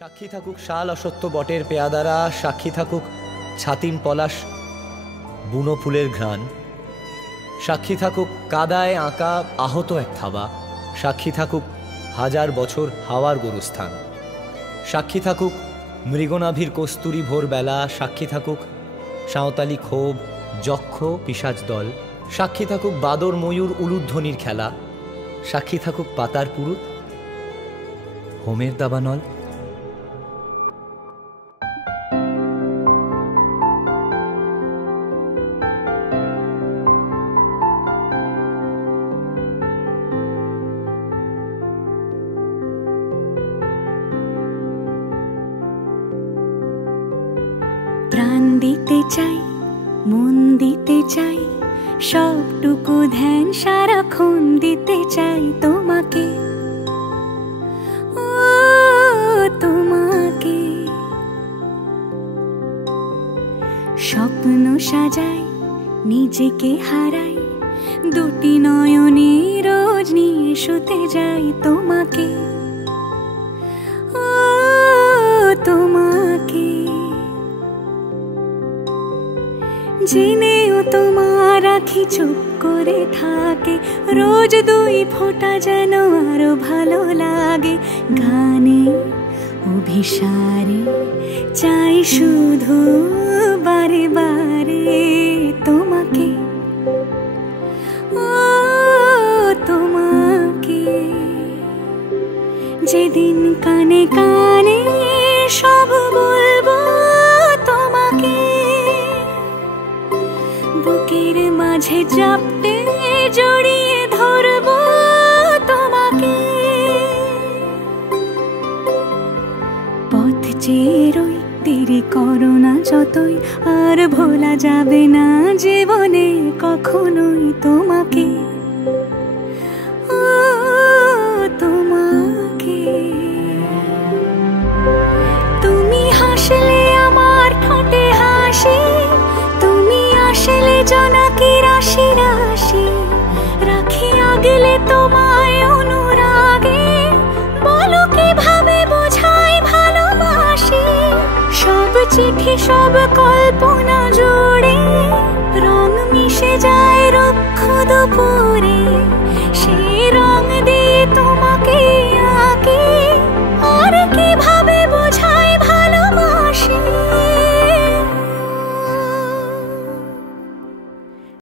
সাক্ষী থাকুক শাল অসত্য বটের পেয়াদারা, সাক্ষী থাকুক ছাতিম পলাশ বুনো ফুলের ঘ্রাণ, সাক্ষী থাকুক কাদায় আঁকা আহত এক থাবা, সাক্ষী থাকুক হাজার বছর হাওয়ার গোরস্থান, সাক্ষী থাকুক মৃগনাভির কস্তুরী ভোরবেলা, সাক্ষী থাকুক সাঁওতালি ক্ষোভ যক্ষ পিশাচ দল, সাক্ষী থাকুক বাদর ময়ূর উলুধ্বনির খেলা, সাক্ষী থাকুক পাতার পুরুত হোমের দাবানল। প্রাণ দিতে চাই, মন দিতে চাই, সবটুকু ধ্যান সারাক্ষণ দিতে চাই তোমাকে, ও তোমাকে। স্বপ্ন সাজাই, নিজেকে হারাই, দুটি নয়নে রোজ নিয়ে শুতে যাই তোমাকে, ও তোমাকে। জেনেও তোমার আখি চুপ করে থাকে, রোজ দুই ফোঁটা যেন আরো ভালো লাগে। গানে অভিসারে চাই শুধু বারে বারে তোমাকে, ও তোমাকে। যেদিন কানে কানে সব বলবো তোমাকে, বুকের মাঝে চাপটে জড়িয়ে ধরবো তোমাকে। পথ চেয়ে রই, দেরি করো না যতই, আর ভোলা যাবে না জীবনে কখনোই তোমাকে, ও তোমাকে। তুমি হাসলে আমার ঠোঁটে হাসি, তুমি আসলে জোনাকি রাশি রাশি, রাখি আগলে তোমায় অনুরাগে, বলো কিভাবে বোঝাই ভালোবাসি। সব চিঠি সব কল্পনা জুড়ে রং মিশে যায় রুক্ষ দুপুর